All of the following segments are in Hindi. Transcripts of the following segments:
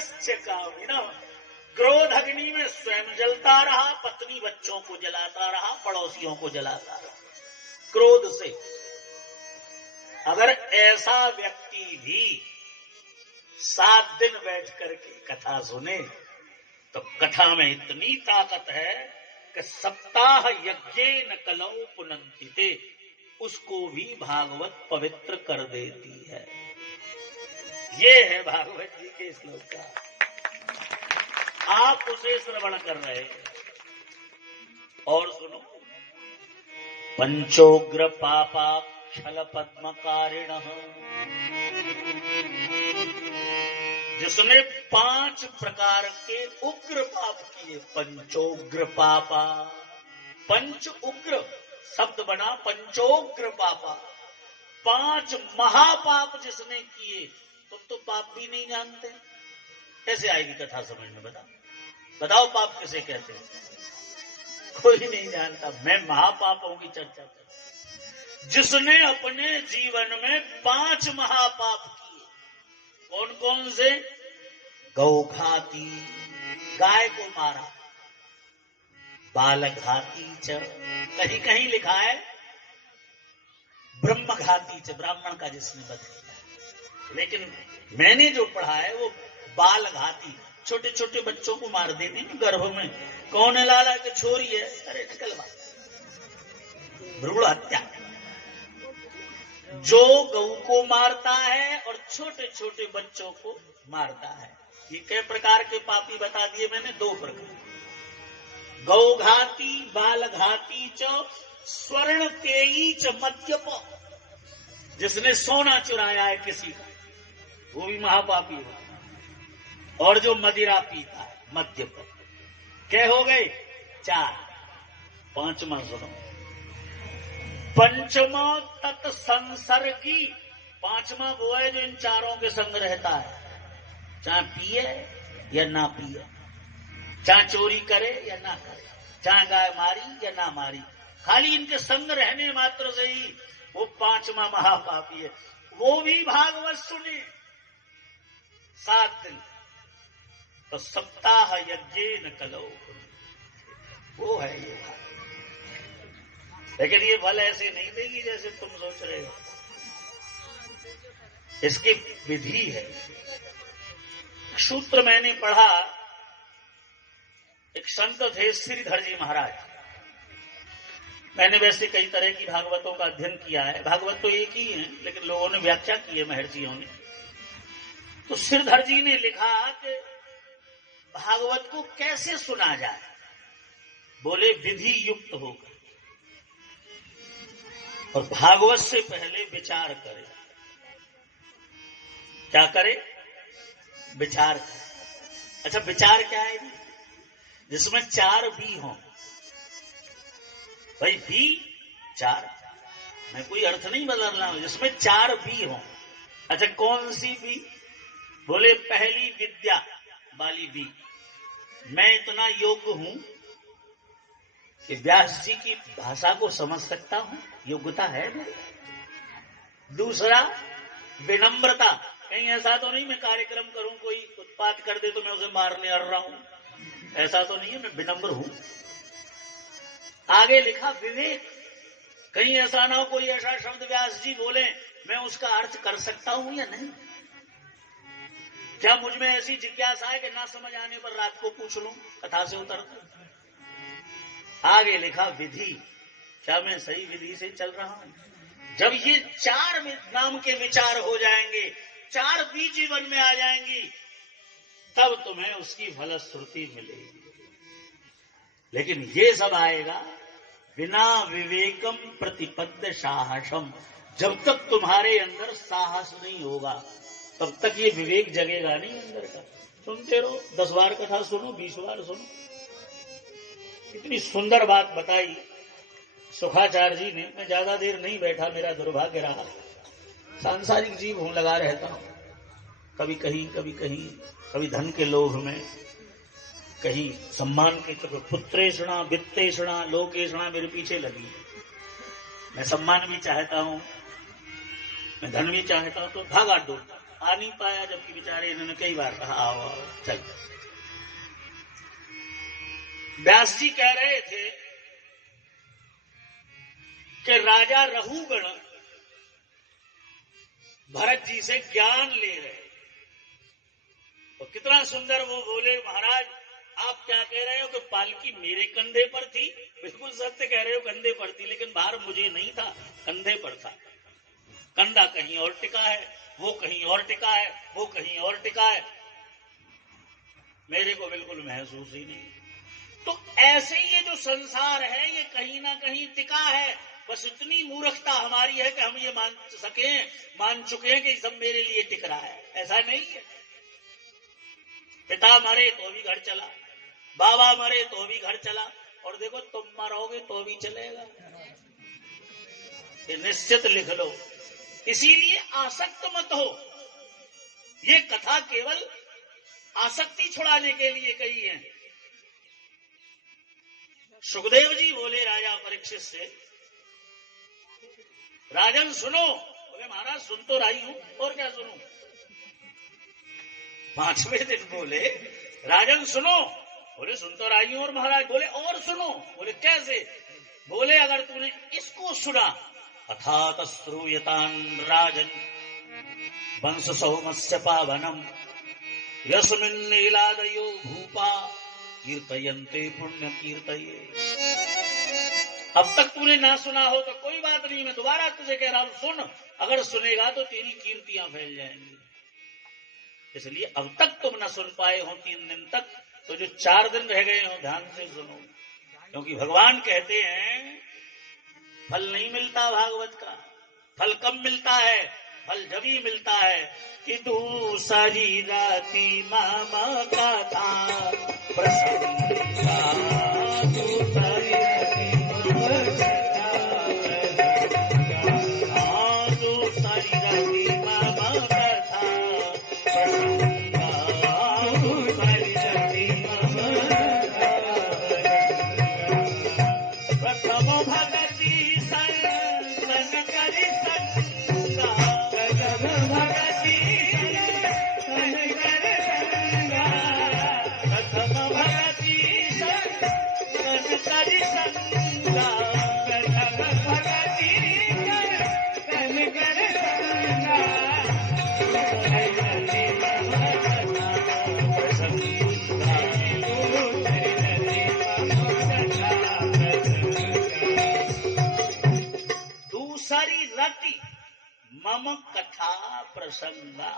क्रोधस्य कामिनः, क्रोध अग्नि में स्वयं जलता रहा, पत्नी बच्चों को जलाता रहा, पड़ोसियों को जलाता रहा क्रोध से। अगर ऐसा व्यक्ति भी 7 दिन बैठ करके कथा सुने तो कथा में इतनी ताकत है कि सप्ताह यज्ञेन कलौ पुनन्तिते, उसको भी भागवत पवित्र कर देती है। ये है भागवत जी के श्लोक का, आप उसे श्रवण कर रहे हैं। और सुनो, पंचोग्र पापाक्षल पद्मकारिणः, जिसने 5 प्रकार के उग्र पाप किए। पंचोग्र पापा, पंच उग्र शब्द बना पंचोग्र पापा, 5 महापाप जिसने किए। तुम तो पाप भी नहीं जानते, कैसे आएगी कथा समझ में? बताओ पाप किसे कहते हैं? कोई नहीं जानता। मैं महापापों की चर्चा कर, जिसने अपने जीवन में 5 महापाप किए। कौन कौन से? गौघाती, गाय को मारा, बालघाती च, कहीं कहीं लिखा है ब्रह्मघाती च, ब्राह्मण का जिसने वध किया। लेकिन मैंने जो पढ़ा है वो बालघाती, छोटे छोटे बच्चों को मार देते हैं गर्भ में। कौन है? लाला के छोरी है, अरे निकलवा, भ्रूण हत्या। जो गौ को मारता है और छोटे छोटे बच्चों को मारता है। ये कई प्रकार के पापी बता दिए मैंने, 2 प्रकार, गौघाती, बालघाती च, स्वर्ण पेयी च मद्यप, जिसने सोना चुराया है किसी का, वो भी महापापी है। और जो मदिरा पीता है, मद्यप। क्या हो गए? 4। 5वां सुनो, पंचमा तत्संसर्गी, 5वां वो है जो इन 4 के संग रहता है, चाहे पिए या ना पिए, चाहे चोरी करे या ना करे, चाहे गाय मारी या ना मारी, खाली इनके संग रहने मात्र से ही वो 5वां महापापी है। वो भी भागवत सुने 7 दिन तो सप्ताह यज्ञेन कलौ, वो है ये। लेकिन ये फल ऐसे नहीं देगी जैसे तुम सोच रहे हो, इसकी विधि है। सूत्र मैंने पढ़ा, एक संत थे श्रीधर जी महाराज। मैंने वैसे कई तरह की भागवतों का अध्ययन किया है, भागवत तो एक ही है लेकिन लोगों ने व्याख्या की है महर्षियों ने। तो श्रीधर जी ने लिखा कि भागवत को कैसे सुना जाए, बोले विधि युक्त होकर, और भागवत से पहले विचार करे। क्या करे? विचार करे। अच्छा, विचार क्या है? जिसमें 4 भी हों। भाई भी 4, मैं कोई अर्थ नहीं बदल रहा हूं, जिसमें 4 भी हों। अच्छा, कौन सी भी? बोले पहली विद्या वाली भी, मैं इतना योग्य हूं कि व्यास जी की भाषा को समझ सकता हूं, योग्यता है मेरी। दूसरा विनम्रता, कहीं ऐसा तो नहीं मैं कार्यक्रम करूं, कोई उत्पात कर दे तो मैं उसे मारने अड़ रहा हूं, ऐसा तो नहीं है, मैं विनम्र हूं। आगे लिखा विवेक, कहीं ऐसा ना हो कोई ऐसा शब्द व्यास जी बोले मैं उसका अर्थ कर सकता हूं या नहीं। क्या मुझ में ऐसी जिज्ञासा है कि ना समझ आने पर रात को पूछ लूं, कथा से उतर कर। आगे लिखा विधि, क्या मैं सही विधि से चल रहा हूं? जब ये 4 नाम के विचार हो जाएंगे, 4 भी जीवन में आ जाएंगी, तब तुम्हें उसकी फलश्रुति मिलेगी। लेकिन ये सब आएगा बिना विवेकम प्रतिपद्य साहसम, जब तक तुम्हारे अंदर साहस नहीं होगा तब तक ये विवेक जगेगा नहीं अंदर का। सुनते रहो, 10 बार कथा सुनो, 20 बार सुनो। इतनी सुंदर बात बताई सुखाचार्य जी ने। मैं ज्यादा देर नहीं बैठा, मेरा दुर्भाग्य रहा, सांसारिक जीव हूं, लगा रहता हूं, कभी कहीं कभी कहीं, कभी धन के लोभ में, कहीं सम्मान के, कभी पुत्रेषणा वित्तेषणा लोकेषणा मेरे पीछे लगी। मैं सम्मान भी चाहता हूं, मैं धन भी चाहता हूं, तो भागा डोलता। आ नहीं पाया, जबकि बेचारे इन्होंने कई बार कहा आओ आओ चल। व्यास जी कह रहे थे कि राजा रहुगण भरत जी से ज्ञान ले रहे, तो कितना सुंदर वो बोले, महाराज आप क्या कह रहे हो कि पालकी मेरे कंधे पर थी? बिल्कुल सत्य कह रहे हो, कंधे पर थी, लेकिन भार मुझे नहीं था, कंधे पर था। कंधा कहीं और टिका है, वो कहीं और टिका है, वो कहीं और टिका है, मेरे को बिल्कुल महसूस ही नहीं। तो ऐसे ही ये जो संसार है ये कहीं ना कहीं टिका है, बस इतनी मूर्खता हमारी है कि हम ये मान चुके हैं कि सब मेरे लिए टिक रहा है। ऐसा नहीं है। पिता मरे तो भी घर चला, बाबा मरे तो भी घर चला, और देखो तुम मरोगे तो भी चलेगा, ये निश्चित लिख लो। इसीलिए आसक्त मत हो। ये कथा केवल आसक्ति छुड़ाने के लिए कही है। सुखदेव जी बोले राजा परीक्षित से, राजन सुनो। बोले महाराज सुन तो रही हूं, और क्या सुनूं? 5वें दिन बोले राजन सुनो। बोले सुन तो रही हूं, और महाराज बोले और सुनो। बोले कैसे? बोले अगर तूने इसको सुना, अथात श्रूयतान राजन वंश सौमस्य पावनम यस्मिन् नीलादयो भूपा कीर्तयन्ते पुण्य कीर्तये। अब तक तूने ना सुना हो तो कोई बात नहीं, मैं दोबारा तुझे कह रहा हूं सुन। अगर सुनेगा तो तेरी कीर्तियां फैल जाएंगी। इसलिए अब तक तुम न सुन पाए हो 3 दिन तक, तो जो 4 दिन रह गए हो ध्यान से सुनो। क्योंकि भगवान कहते हैं फल नहीं मिलता भागवत का। फल कब मिलता है? फल जब ही मिलता है कि दूसरी राती मामा का था प्रसन्ना, दूसरी राती मामा का था प्रसन्ना, दूसरी राती प्रथम भगती संग करी संगा, प्रथम भगती संग करी संगा, प्रथम भगती संग करी संगा, प्रथम भगती संग करी संगा, दूसरी रति मम कथा प्रसंगा।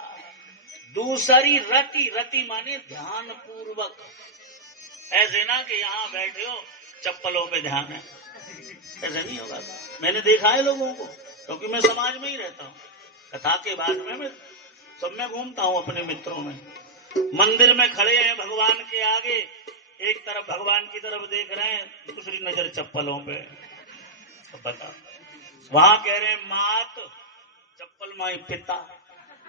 दूसरी रति, रति माने ध्यान पूर्वक। ऐसे ना कि यहाँ बैठे हो चप्पलों पे ध्यान है, ऐसा नहीं होगा। मैंने देखा है लोगों को, क्योंकि मैं समाज में ही रहता हूँ। कथा के बाद में मैं सब में घूमता हूँ अपने मित्रों में। मंदिर में खड़े हैं भगवान के आगे, एक तरफ भगवान की तरफ देख रहे हैं, दूसरी नजर चप्पलों पे। तो बता, वहां कह रहे हैं मात चप्पल माई पिता,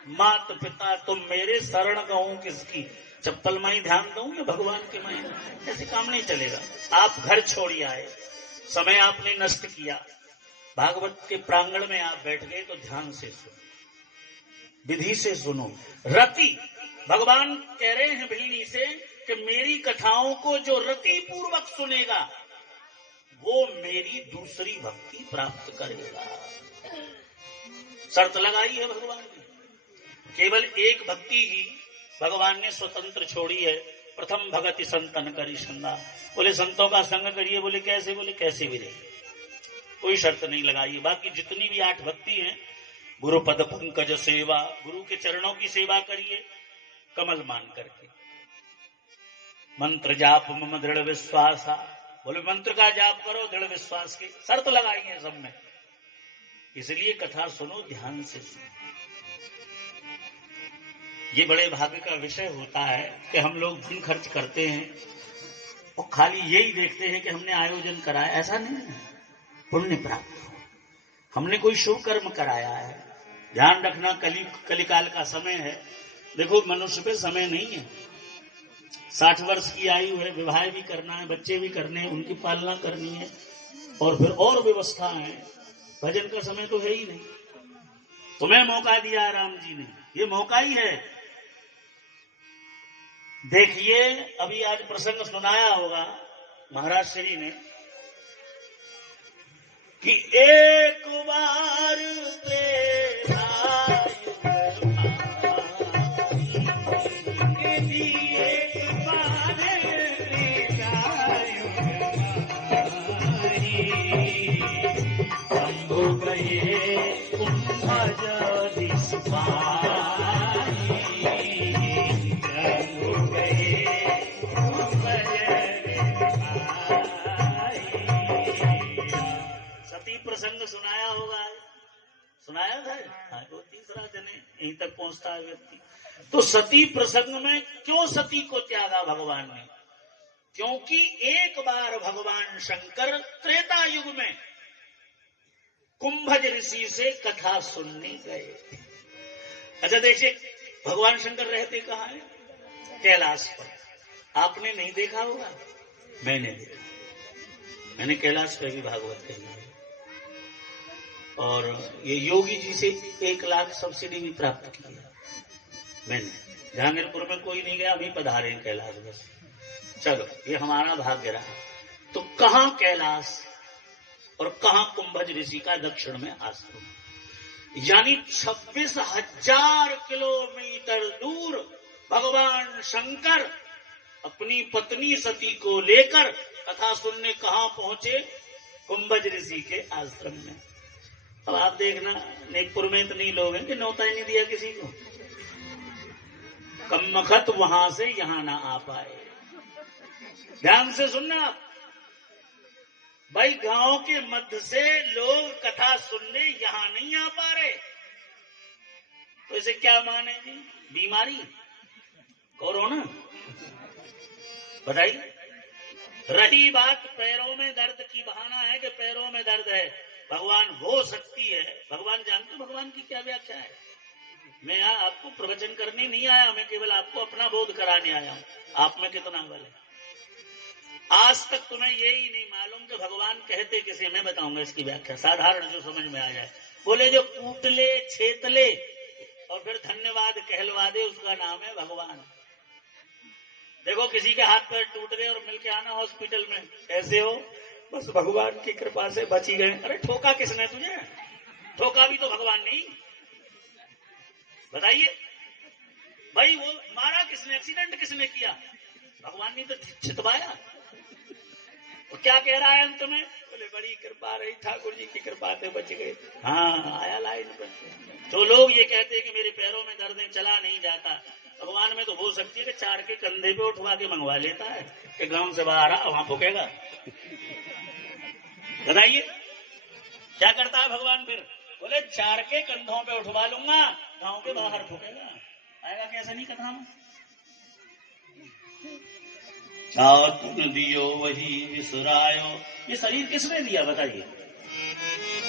मात पिता तुम मेरे शरण कहूं किसकी? चप्पल माई ध्यान दूं या भगवान के माई? ऐसे काम नहीं चलेगा। आप घर छोड़िए आए, समय आपने नष्ट किया, भागवत के प्रांगण में आप बैठ गए, तो ध्यान से सुनो, विधि से सुनो। रति, भगवान कह रहे हैं भीनी से कि मेरी कथाओं को जो रति पूर्वक सुनेगा वो मेरी दूसरी भक्ति प्राप्त करेगा। शर्त लगाई है भगवान ने, केवल एक भक्ति ही भगवान ने स्वतंत्र छोड़ी है। प्रथम भगति संतन करी संगा। बोले संतों का संग करिए। बोले कैसे? बोले कैसे भी रहिए, कोई शर्त नहीं लगाई। बाकी जितनी भी 8 भक्ति हैं, गुरु पद पंकज सेवा, गुरु के चरणों की सेवा करिए कमल मान करके। मंत्र जाप मम दृढ़ विश्वास। बोले मंत्र का जाप करो दृढ़ विश्वास की। शर्त लगाई है सब में। इसलिए कथा सुनो, ध्यान से सुनो। ये बड़े भाग्य का विषय होता है कि हम लोग धन खर्च करते हैं और खाली यही देखते हैं कि हमने आयोजन कराया। ऐसा नहीं है, पुण्य प्राप्त हो, हमने कोई शुभ कर्म कराया है। ध्यान रखना, कलिकाल का समय है। देखो मनुष्य पे समय नहीं है। 60 वर्ष की आयु है, विवाह भी करना है, बच्चे भी करने हैं, उनकी पालना करनी है, और फिर और व्यवस्था है। भजन का समय तो है ही नहीं। तुम्हें मौका दिया राम जी ने, ये मौका ही है। देखिए, अभी आज प्रसंग सुनाया होगा महाराज श्री ने कि एक बार शंभु गए कुंभज सती प्रसंग सुनाया होगा, सुनाया था। हाँ, तो तीसरा दिन यहीं तक पहुंचता है व्यक्ति। तो सती प्रसंग में क्यों सती को त्यागा भगवान ने? क्योंकि एक बार भगवान शंकर त्रेता युग में कुंभज ऋषि से कथा सुनने गए। अच्छा देखिए, भगवान शंकर रहते कहाँ है? कैलाश पर। आपने नहीं देखा होगा, मैंने देखा। मैंने कैलाश पर भी भागवत कही है और ये योगी जी से 1 लाख सब्सिडी भी प्राप्त की है मैंने। जहांगीरपुर में कोई नहीं गया, अभी पधारे कैलाश बस। चलो, ये हमारा भाग्य रहा। तो कहां कैलाश और कहां कुंभज ऋषि का दक्षिण में आश्रम, यानी 26,000 किलोमीटर दूर भगवान शंकर अपनी पत्नी सती को लेकर कथा सुनने कहां पहुंचे? कुंभज ऋषि के आश्रम में। अब आप देखना, नेकपुर में इतने लोग हैं कि न्योता ही नहीं दिया किसी को। कम्मखत वहां से यहां ना आ पाए। ध्यान से सुनना आप भाई, गांव के मध्य से लोग कथा सुनने यहां नहीं आ पा रहे, तो इसे क्या माने जी? बीमारी, कोरोना? बताइए। रही बात पैरों में दर्द की, बहाना है कि पैरों में दर्द है, भगवान हो सकती है। भगवान जानते, भगवान की क्या व्याख्या है? मैं यहाँ आपको प्रवचन करने नहीं आया, मैं केवल आपको अपना बोध कराने आया हूँ। आप में कितना बल है? आज तक तुम्हें यही नहीं मालूम कि भगवान कहते किसे। मैं बताऊंगा इसकी व्याख्या साधारण, जो समझ में आ जाए। बोले जो कूट ले, छेत ले और फिर धन्यवाद कहलवा दे, उसका नाम है भगवान। देखो, किसी के हाथ पैर टूट गए और मिलके आना हॉस्पिटल में, ऐसे हो बस भगवान की कृपा से बच ही गए। अरे ठोका किसने तुझे? ठोका भी तो भगवान नहीं। बताइए भाई, वो मारा किसने? एक्सीडेंट किसने किया? भगवान ने तो छितवाया। तो क्या कह रहा है अंत में? बोले बड़ी कृपा रही, ठाकुर जी की कृपा से बच गए। हाँ, आया लाइन पर। जो लोग ये कहते हैं कि मेरे पैरों में दर्द है, चला नहीं जाता, भगवान में तो हो सकती है कि 4 के कंधे पे उठवा के मंगवा लेता है कि गांव से बाहर आ, वहां फूकेगा। बताइए क्या करता है भगवान फिर? बोले 4 के कंधों पे उठवा लूंगा, गांव के बाहर फूकेगा। आएगा कैसे? नहीं कथा में। तुम दियो वही विसरायो। ये शरीर किसने दिया बताइए?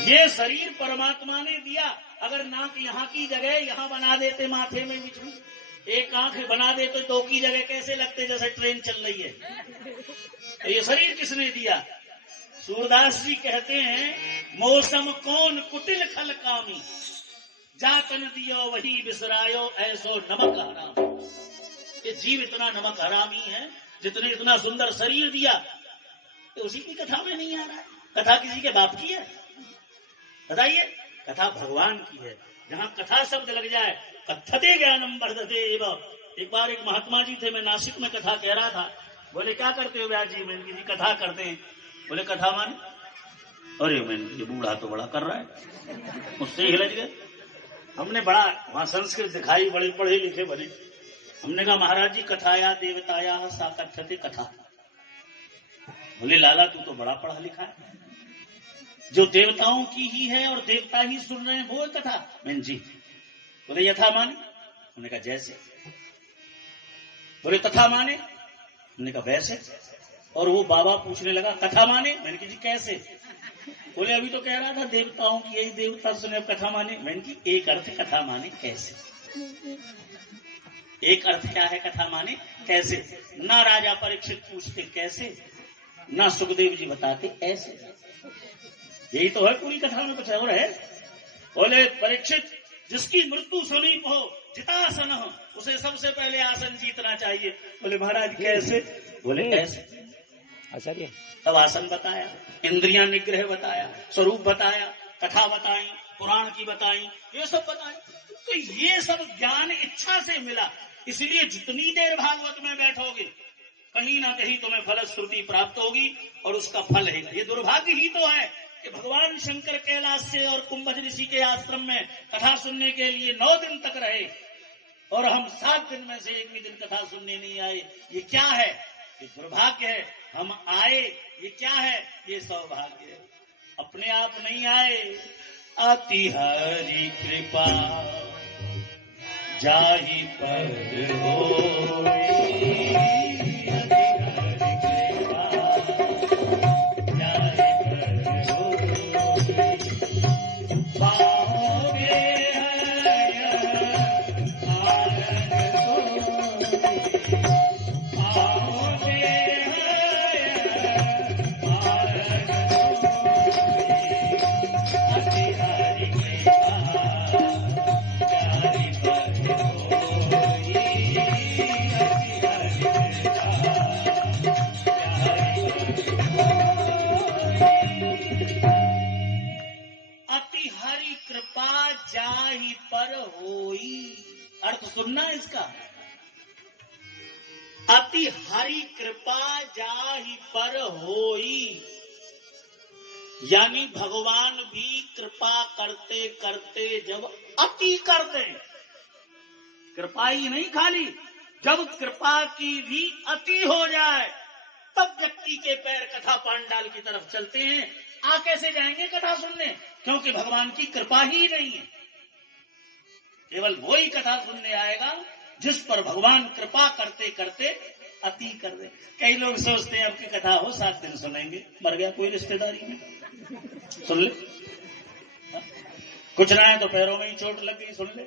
ये शरीर परमात्मा ने दिया। अगर नाक यहाँ की जगह यहाँ बना देते, माथे में बिछू एक आंख बना देते, तो की जगह कैसे लगते? जैसे ट्रेन चल रही है। तो ये शरीर किसने दिया? सूरदास जी कहते हैं, मौसम कौन कुटिल खल कामी, जातन दियो वही विसरायो, ऐसो नमक हराम। ये जीव इतना नमक हरामी है, जितने इतना सुंदर शरीर दिया, तो उसी की कथा में नहीं आ रहा है। कथा किसी के बाप की है? बताइए। कथा भगवान की है। जहां कथा शब्द लग जाए, कथते ज्ञानम वर्धते एव। एक बार एक महात्मा जी थे, मैं नासिक में कथा कह रहा था। बोले क्या करते हो व्यास जी? मैंने जी कथा करते हैं। बोले कथा माने? अरे मैंने, ये बूढ़ा तो बड़ा कर रहा है, उससे हिलज गए। हमने बड़ा वहां संस्कृत दिखाई, बड़े पढ़े लिखे भले। हमने कहा महाराज जी, कथाया देवताया सा कथते कथा। बोले लाला तू तो बड़ा पढ़ा लिखा है, जो देवताओं की ही है और देवता ही सुन रहे हैं वो कथा। मैंने जी। बोले यथा माने? हमने कहा जैसे। बोले तथा माने? हमने कहा वैसे। और वो बाबा पूछने लगा कथा माने? मैंने कहा जी कैसे? बोले अभी तो कह रहा था देवताओं की यही देवता सुने, कथा माने? मैंने की एक अर्थ कथा माने कैसे। एक अर्थ क्या है कथा माने कैसे? ना राजा परीक्षित पूछते कैसे, ना सुखदेव जी बताते ऐसे। यही तो है पूरी कथा में, कुछ और है? बोले परीक्षित, जिसकी मृत्यु समीप हो जितासन उसे सबसे पहले आसन जीतना चाहिए। बोले महाराज कैसे? बोले कैसे? आचार्य तब आसन बताया, इंद्रियां निग्रह बताया, स्वरूप बताया, कथा बताई, पुराण की बताई, ये सब बताई। तो ये सब ज्ञान इच्छा से मिला। इसलिए जितनी देर भागवत में बैठोगे कहीं ना कहीं तुम्हें फलश्रुति प्राप्त होगी और उसका फल है। ये दुर्भाग्य ही तो है कि भगवान शंकर कैलाश से और कुंभज ऋषि के आश्रम में कथा सुनने के लिए 9 दिन तक रहे और हम 7 दिन में से एक भी दिन कथा सुनने नहीं आए। ये क्या है? ये दुर्भाग्य है। हम आए, ये क्या है? ये सौभाग्य है। अपने आप नहीं आए, आती हरि कृपा जाहि पर होई। जाहि पर होई, अर्थ सुनना इसका। अति हरि कृपा जाहि पर होई, यानी भगवान भी कृपा करते करते जब अति कर दें, कृपा ही नहीं खाली, जब कृपा की भी अति हो जाए तब व्यक्ति के पैर कथा पांडाल की तरफ चलते हैं। आ कैसे जाएंगे कथा सुनने? क्योंकि भगवान की कृपा ही नहीं है। केवल वो ही कथा सुनने आएगा जिस पर भगवान कृपा करते करते अति कर दे। कई लोग सोचते हैं आपकी कथा हो 7 दिन सुनेंगे, मर गया कोई रिश्तेदारी में, सुन ले, कुछ ना है तो पैरों में ही चोट लग गई, सुन ले,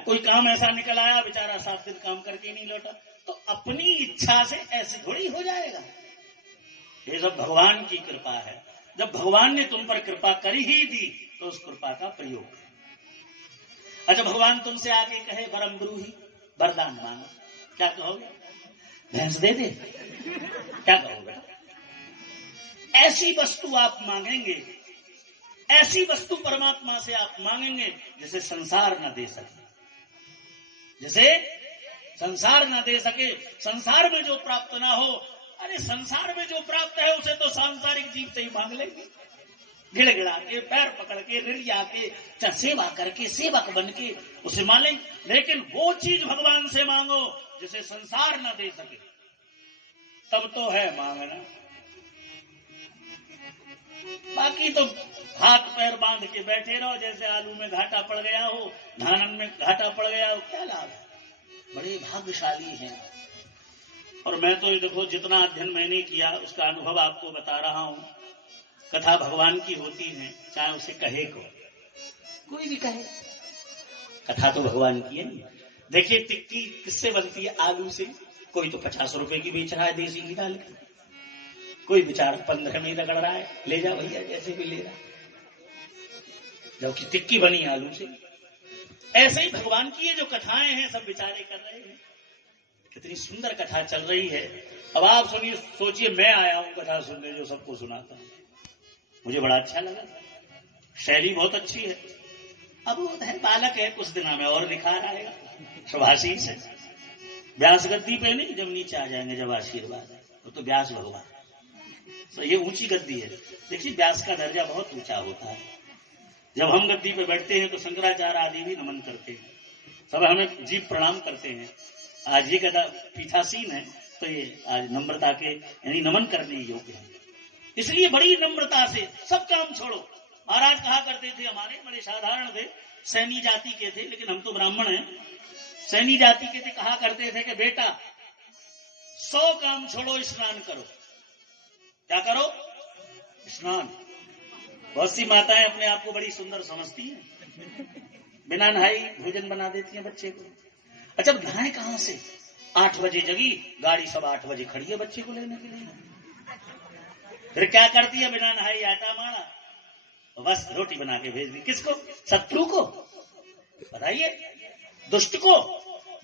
कोई काम ऐसा निकल आया बेचारा 7 दिन काम करके नहीं लौटा। तो अपनी इच्छा से ऐसे थोड़ी हो जाएगा। ये सब भगवान की कृपा है। जब भगवान ने तुम पर कृपा करी ही दी तो उस कृपा का प्रयोग। अच्छा, भगवान तुमसे आगे कहे वरम ब्रूहि, वरदान मांगो, क्या कहोगे? भैंस दे दे, क्या कहोगे? ऐसी वस्तु आप मांगेंगे, ऐसी वस्तु परमात्मा से आप मांगेंगे जिसे संसार न दे सके, जिसे संसार न दे सके। संसार में जो प्राप्त ना हो, अरे संसार में जो प्राप्त है उसे तो सांसारिक जीव से ही मांग लेंगे, गिड़गिड़ा के, पैर पकड़ के, रिरिया के, सेवा करके, सेवक बन के उसे मांगेंगे। लेकिन वो चीज भगवान से मांगो जिसे संसार न दे सके, तब तो है मांगना। बाकी तो हाथ पैर बांध के बैठे रहो, जैसे आलू में घाटा पड़ गया हो, धानन में घाटा पड़ गया हो, क्या लाभ है? बड़े भाग्यशाली हैं। और मैं तो देखो जितना अध्ययन मैंने किया उसका अनुभव आपको बता रहा हूं। कथा भगवान की होती है, चाहे उसे कहे कोई भी कहे, कथा तो भगवान की है नहीं। देखिए टिक्की किससे बनती है? आलू से। कोई तो 50 रुपए की बेच रहा है देसी घी डाल के, कोई बेचारा 15 में रगड़ रहा है, ले जा भैया जैसे भी ले रहा, जबकि टिक्की बनी आलू से। ऐसे ही भगवान की ये जो कथाएं हैं सब बेचारे कर रहे हैं। कितनी सुंदर कथा चल रही है। अब आप सुनिए, सोचिए मैं आया हूं कथा सुनने, जो सबको सुनाता हूं, मुझे बड़ा अच्छा लगा, शैली बहुत अच्छी है। अब वो है बालक है, कुछ दिनों में और निखार आएगा, सुभाषी से व्यास गद्दी पे नहीं, जब नीचे आ जाएंगे जब आशीर्वाद है, तो व्यास भगवान। तो ये ऊंची गद्दी है। देखिए व्यास का दर्जा बहुत ऊंचा होता है। जब हम गद्दी पे बैठते हैं तो शंकराचार्य आदि भी नमन करते हैं, सब हमें जीव प्रणाम करते हैं। आज ये गदा पीठासीन है तो ये आज नम्रता के यानी नमन करने योग्य है। इसलिए बड़ी नम्रता से सब काम छोड़ो। महाराज कहा करते थे, हमारे बड़े साधारण थे, सैनी जाति के थे, लेकिन हम तो ब्राह्मण हैं, सैनी जाति के थे, कहा करते थे कि बेटा 100 काम छोड़ो, स्नान करो। क्या करो? स्नान। बहुत सी माताएं अपने आप को बड़ी सुंदर समझती हैं, बिना नहाई भोजन बना देती हैं बच्चे को। अच्छा नहाए कहां से? 8 बजे जगी, गाड़ी सब 8 बजे खड़ी है बच्चे को लेने के लिए। फिर क्या करती है? बिना नहाई आटा मारा, बस रोटी बना के भेज दी। किसको? शत्रु को। बताइए दुष्ट को।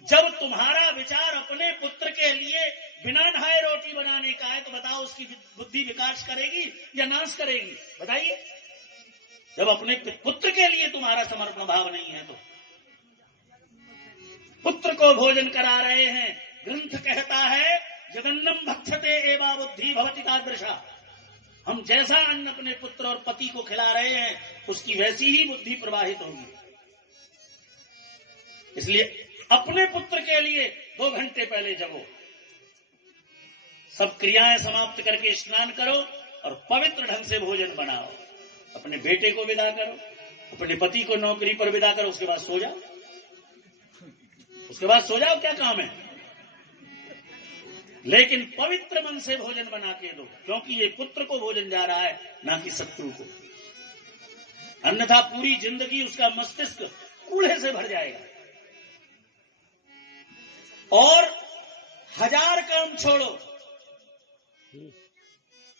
जब तुम्हारा विचार अपने पुत्र के लिए बिना नहाए रोटी बनाने का है तो बताओ उसकी बुद्धि विकास करेगी या नाश करेगी? बताइए। जब अपने पुत्र के लिए तुम्हारा समर्पण भाव नहीं है तो पुत्र को भोजन करा रहे हैं। ग्रंथ कहता है जगन्नम भक्षते एवा बुद्धि भवति तादृशा। हम जैसा अन्न अपने पुत्र और पति को खिला रहे हैं उसकी वैसी ही बुद्धि प्रवाहित होगी। इसलिए अपने पुत्र के लिए 2 घंटे पहले जगो, सब क्रियाएं समाप्त करके स्नान करो और पवित्र ढंग से भोजन बनाओ। अपने बेटे को विदा करो, अपने पति को नौकरी पर विदा करो, उसके बाद सो जाओ। उसके बाद सो जाओ, क्या काम है? लेकिन पवित्र मन से भोजन बना के दो, क्योंकि ये पुत्र को भोजन जा रहा है, ना कि शत्रु को। अन्यथा पूरी जिंदगी उसका मस्तिष्क कूड़े से भर जाएगा। और 1000 काम छोड़ो,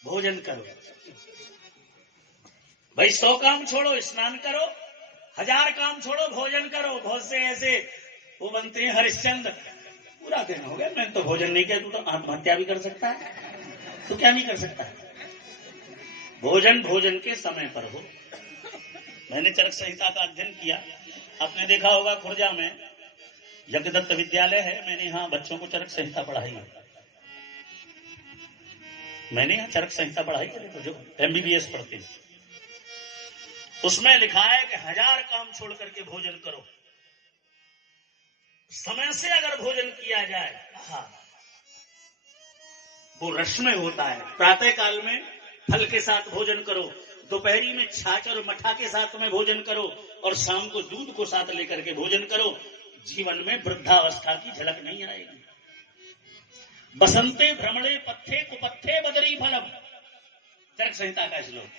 भोजन करो। भाई 100 काम छोड़ो, स्नान करो। 1000 काम छोड़ो, भोजन करो। बहुत से ऐसे वो बनते हैं हरिश्चंद्र, पूरा दिन हो गया मैं तो भोजन नहीं किया। तू तो आत्महत्या भी कर सकता है, तो क्या नहीं कर सकता? भोजन भोजन के समय पर हो। मैंने चरक संहिता का अध्ययन किया। आपने देखा होगा खुर्जा में यज्ञदत्त विद्यालय है, मैंने यहाँ बच्चों को चरक संहिता पढ़ाई है। मैंने यहाँ चरक संहिता पढ़ाई है, देखो जो MBBS पढ़ते हैं उसमें लिखा है कि 1000 काम छोड़ करके भोजन करो। समय से अगर भोजन किया जाए, वो रश्मय होता है। प्रातः काल में फल के साथ भोजन करो, दोपहरी में छाछ और मठा के साथ में भोजन करो, और शाम को दूध को साथ लेकर के भोजन करो। जीवन में वृद्धावस्था की झलक नहीं आएगी। बसंते भ्रमणे पत्थे कुपत्थे बदरी फलम, चरक संहिता का श्लोक।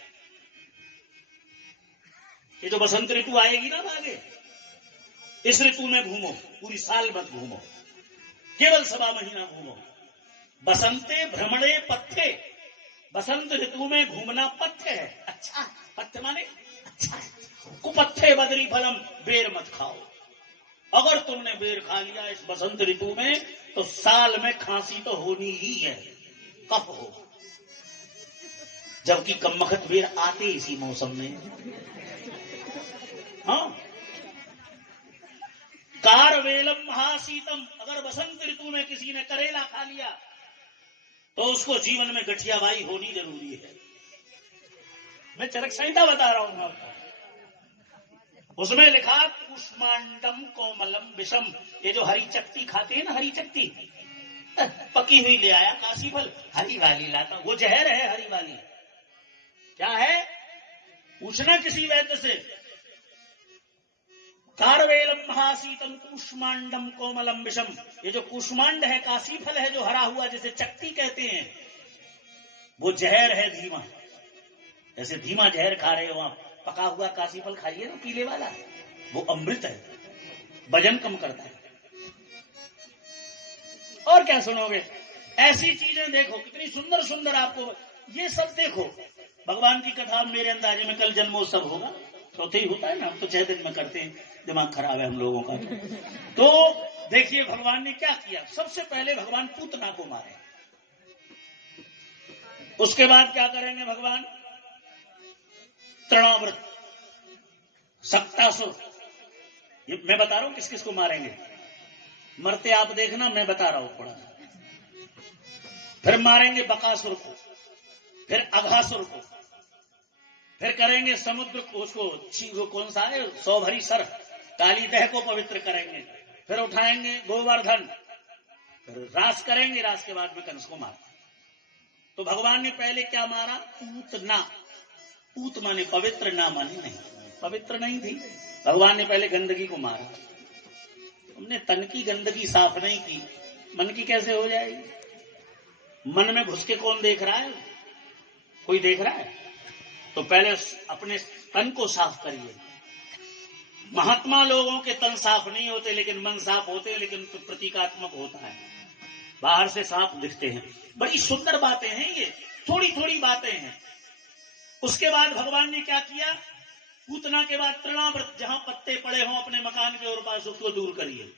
ये जो बसंत ऋतु आएगी ना आगे, इस ऋतु में घूमो, पूरी साल मत घूमो, केवल 1.25 महीना घूमो। बसंते भ्रमणे पत्थे, बसंत ऋतु में घूमना पथ्य है, अच्छा। पथ्य माने अच्छा। कुपत्थे बदरी फलम, बेर मत खाओ। अगर तुमने बेर खा लिया इस बसंत ऋतु में तो साल में खांसी तो होनी ही है, कफ हो। जबकि कमबख्त बेर आते इसी मौसम में। हाँ, कारवेलम महाशीतम, अगर बसंत ऋतु में किसी ने करेला खा लिया तो उसको जीवन में गठियाबाई होनी जरूरी है। मैं चरक संहिता बता रहा हूं आपको। उसमें लिखा कुष्मांडम कोमलम विषम, ये जो हरी चक्ति खाते हैं ना, हरी चक्ति पकी हुई ले आया काशी फल, हरी वाली लाता, वो जहर है। हरी वाली क्या है? पूछना किसी वैद्य से। कारवेलम महाशीतम कुष्मांडम कोमलम विषम, ये जो कुष्मांड है, काशी फल है जो हरा हुआ, जिसे चक्ति कहते हैं, वो जहर है धीमा। जैसे धीमा जहर खा रहे हो आप, पका हुआ काशी फल खाइए ना, पीले वाला, वो अमृत है, वजन कम करता है। और क्या सुनोगे? ऐसी चीजें देखो, कितनी सुंदर सुंदर आपको ये सब देखो। भगवान की कथा मेरे अंदाजे में कल जन्मोत्सव होगा, चौथे ही होता है ना, हम तो 6 दिन में करते हैं, दिमाग खराब है हम लोगों का। तो देखिए भगवान ने क्या किया। सबसे पहले भगवान पूतना को मारे, उसके बाद क्या करेंगे भगवान? तृणाव्रत, सक्तासुर, ये मैं बता रहा हूं किस किस को मारेंगे। मरते आप देखना, मैं बता रहा हूं थोड़ा। फिर मारेंगे बकासुर को, फिर अघासुर को, फिर करेंगे समुद्र को, उसको कौन सा है, सौभरी सर, काली दह को पवित्र करेंगे। फिर उठाएंगे गोवर्धन, फिर रास करेंगे, रास के बाद में कंस को मारा। तो भगवान ने पहले क्या मारा? पूतना। पूत माने पवित्र, ना माने नहीं, पवित्र नहीं थी। भगवान ने पहले गंदगी को मारा। हमने तन की गंदगी साफ नहीं की, मन की कैसे हो जाएगी? मन में घुस के कौन देख रहा है? कोई देख रहा है? तो पहले अपने तन को साफ करिए। महात्मा लोगों के तन साफ नहीं होते, लेकिन मन साफ होते हैं, लेकिन प्रतीकात्मक होता है, बाहर से साफ दिखते हैं। बड़ी सुंदर बातें हैं ये, थोड़ी थोड़ी बातें हैं। उसके बाद भगवान ने क्या किया? पूतना के बाद तृणाव्रत, जहां पत्ते पड़े हों अपने मकान के और पास, उसको दूर करिए।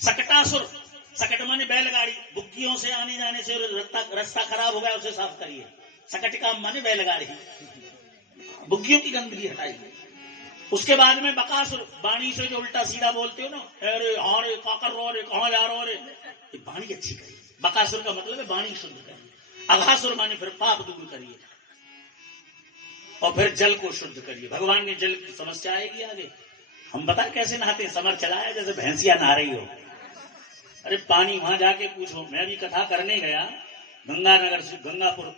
सकटासुर, सकट माने बैलगाड़ी, बुग्गियों से आने जाने से रास्ता खराब हो गया, उसे साफ करिए। सकट काम माने बैलगाड़ी, बुग्गियों की गंदगी हटाइए। उसके बाद में बकासुर, वाणी से जो उल्टा सीधा बोलते हो ना, अरे हारे काकर रो रे, कहां जा रहे हो रे, ये वाणी अच्छी करिए। बकासुर का मतलब है वाणी शुद्ध करिए। अघासुर माने फिर पाप दूर करिए, और फिर जल को शुद्ध करिए। भगवान ने जल की समस्या आएगी आगे। हम बता कैसे नहाते, समर चलाया जैसे भैंसिया नहा रही हो। अरे पानी वहां जाके पूछो। मैं भी कथा करने गया गंगानगर से, गंगापुर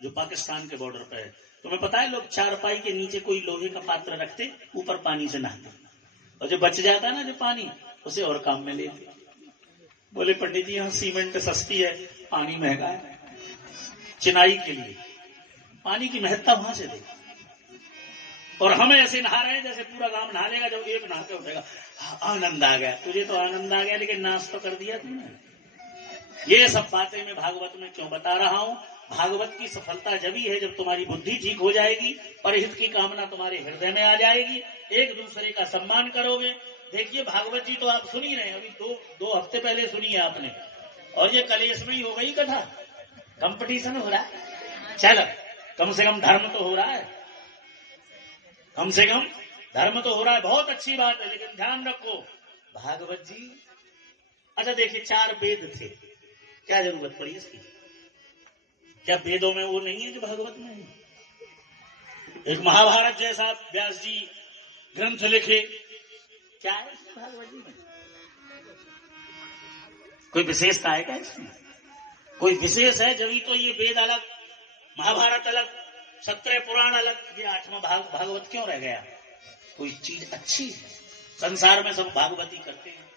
जो पाकिस्तान के बॉर्डर पे है। तुम्हें पता है लोग चारपाई के नीचे कोई लोहे का पात्र रखते, ऊपर पानी से नहाते, और जो बच जाता है ना जो पानी, उसे और काम में लेते। बोले पंडित जी यहाँ सीमेंट सस्ती है, पानी महंगा है। चिनाई के लिए पानी की महत्ता वहां से देखो। और हम ऐसे नहा रहे हैं जैसे पूरा गांव नहा लेगा। जब एक नहा के उठेगा, आनंद आ गया। तुझे तो आनंद आ गया, लेकिन नाश तो कर दिया तुमने। ये सब बातें मैं भागवत में क्यों बता रहा हूं? भागवत की सफलता जभी है जब तुम्हारी बुद्धि ठीक हो जाएगी, परहित की कामना तुम्हारे हृदय में आ जाएगी, एक दूसरे का सम्मान करोगे। देखिए भागवत जी तो आप सुन ही रहे हैं, अभी दो हफ्ते पहले सुनी है आपने, और ये कलेश में ही हो गई कथा। कंपटीशन हो रहा है, चलो कम से कम धर्म तो हो रहा है, कम से कम धर्म तो हो रहा है, बहुत अच्छी बात है। लेकिन ध्यान रखो भागवत जी, अच्छा देखिए 4 वेद थे, क्या जरूरत पड़ी इसकी? क्या वेदों में वो नहीं है जो भागवत में है? एक महाभारत जैसा व्यास जी ग्रंथ लिखे, क्या है इसमें भागवत जी में? कोई विशेषता है क्या इसमें? कोई विशेष है? जब तो ये वेद अलग, महाभारत अलग, 17 पुराण अलग, ये 8वां भागवत क्यों रह गया? कोई चीज अच्छी है, संसार में सब भागवती करते हैं।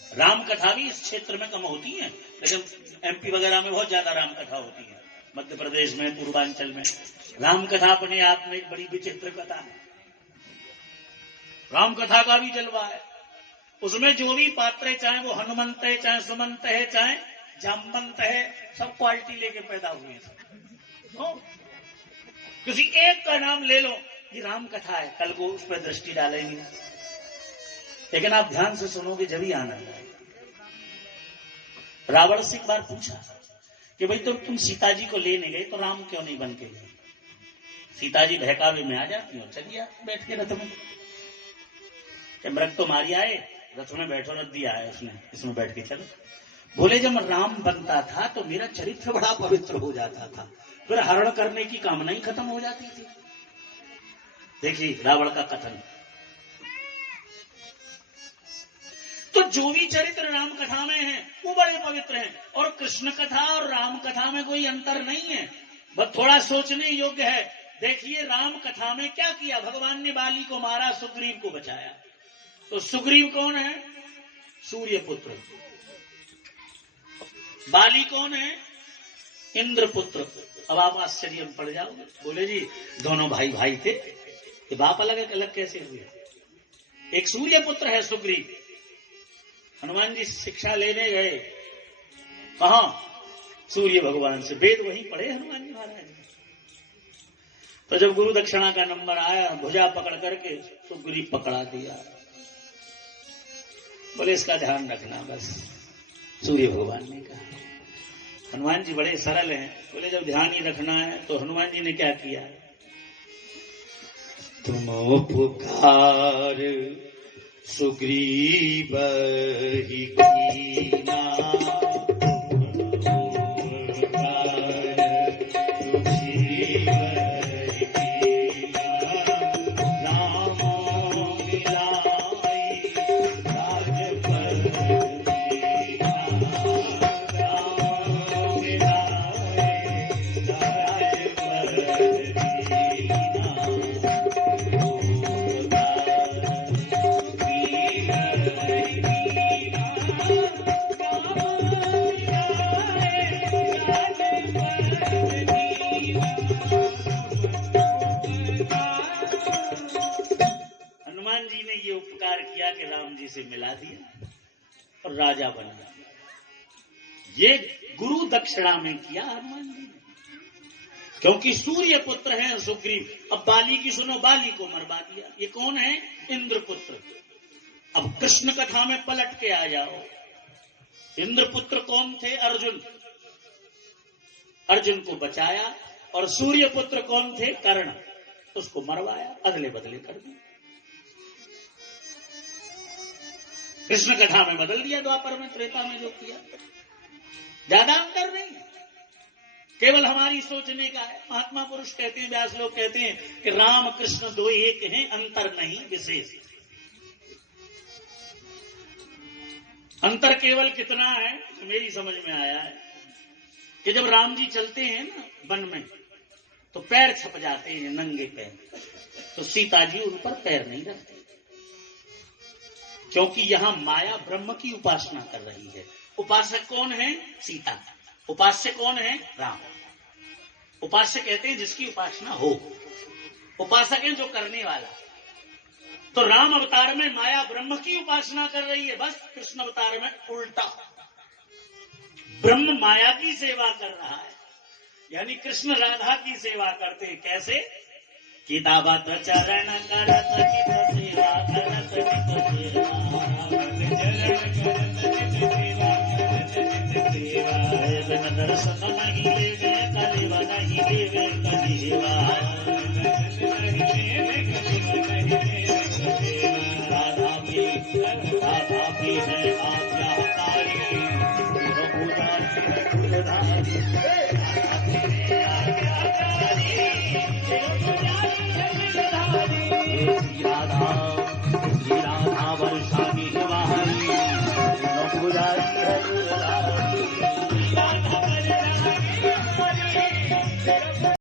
राम कथा भी इस क्षेत्र में कम होती है, लेकिन एमपी वगैरह में बहुत ज्यादा राम कथा होती है। मध्य प्रदेश में, पूर्वांचल में राम कथा अपने आप में एक बड़ी विचित्र कथा है। राम कथा का भी जलवा है। उसमें जो भी पात्र है, चाहे वो हनुमंत है, चाहे सुमंत है, चाहे जामवंत है, सब क्वालिटी लेके पैदा हुए हैं। किसी एक का नाम ले लो, ये राम कथा है, कल को उस पर दृष्टि डालेंगे। लेकिन आप ध्यान से सुनोगे जब ही आनंद आए। रावण से एक बार पूछा कि भाई तुम सीता जी को लेने गए तो राम क्यों नहीं बन के गए? सीता जी बहकावे में आ जाती हो, चलिए आप बैठ के रथ में, मृग तो मारी आए, रथ में बैठो, रथ दिया है उसने, इसमें बैठ के चलो। बोले जब राम बनता था तो मेरा चरित्र बड़ा पवित्र हो जाता था, फिर हरण करने की कामना ही खत्म हो जाती थी। देखिए रावण का कथन। तो जो भी चरित्र राम कथा में है वो बड़े पवित्र हैं, और कृष्ण कथा और राम कथा में कोई अंतर नहीं है, बस थोड़ा सोचने योग्य है। देखिए राम कथा में क्या किया, भगवान ने बाली को मारा, सुग्रीव को बचाया। तो सुग्रीव कौन है? सूर्य पुत्र। बाली कौन है? इंद्र पुत्र। अब आप आश्चर्य में पड़ जाओगे, बोले जी दोनों भाई भाई थे, ये बाप अलग अलग कैसे हुए? एक सूर्य पुत्र है सुग्रीव। हनुमान जी शिक्षा लेने गए कहां? सूर्य भगवान से, वेद वहीं पढ़े हनुमान जी महाराज। तो जब गुरु दक्षिणा का नंबर आया, भुजा पकड़ करके सुग्रीव पकड़ा दिया। बोले इसका ध्यान रखना बस, सूर्य भगवान ने कहा। हनुमान जी बड़े सरल हैं, बोले जब ध्यान ही रखना है तो हनुमान जी ने क्या किया? तुम पुकार सुग्रीव ही कीना, से मिला दिया और राजा बन गया। ये गुरु दक्षिणा में किया हनुमान जी ने। क्योंकि सूर्य पुत्र है सुग्रीव। अब बाली की सुनो, बाली को मरवा दिया। ये कौन है? इंद्रपुत्र। अब कृष्ण कथा में पलट के आ जाओ। इंद्रपुत्र कौन थे? अर्जुन। अर्जुन को बचाया। और सूर्य पुत्र कौन थे? कर्ण। उसको मरवाया, अदले बदले कर दिया। कृष्ण कथा में बदल दिया, द्वापर में त्रेता में जो किया। ज्यादा अंतर नहीं, केवल हमारी सोचने का है। महात्मा पुरुष कहते हैं, व्यास लोग कहते हैं कि राम कृष्ण दो एक हैं, अंतर नहीं विशेष। अंतर केवल कितना है, मेरी समझ में आया है कि जब राम जी चलते हैं ना वन में, तो पैर छप जाते हैं, नंगे पैर। तो सीता जी उन पर पैर नहीं रखते, क्योंकि यहां माया ब्रह्म की उपासना कर रही है। उपासक कौन है? सीता। उपास्य कौन है? राम। उपास्य कहते हैं जिसकी उपासना हो। उपासक है जो करने वाला। तो राम अवतार में माया ब्रह्म की उपासना कर रही है, बस कृष्ण अवतार में उल्टा, ब्रह्म माया की सेवा कर रहा है। यानी कृष्ण राधा की सेवा करते हैं। कैसे? किताबत चरण करत नित सेवा करत नित सेवा, बिन दर्शन नहीं लेवे कलेवा, नहीं लेवे कलेवा। राधा भी है आज्ञाकारी, राधा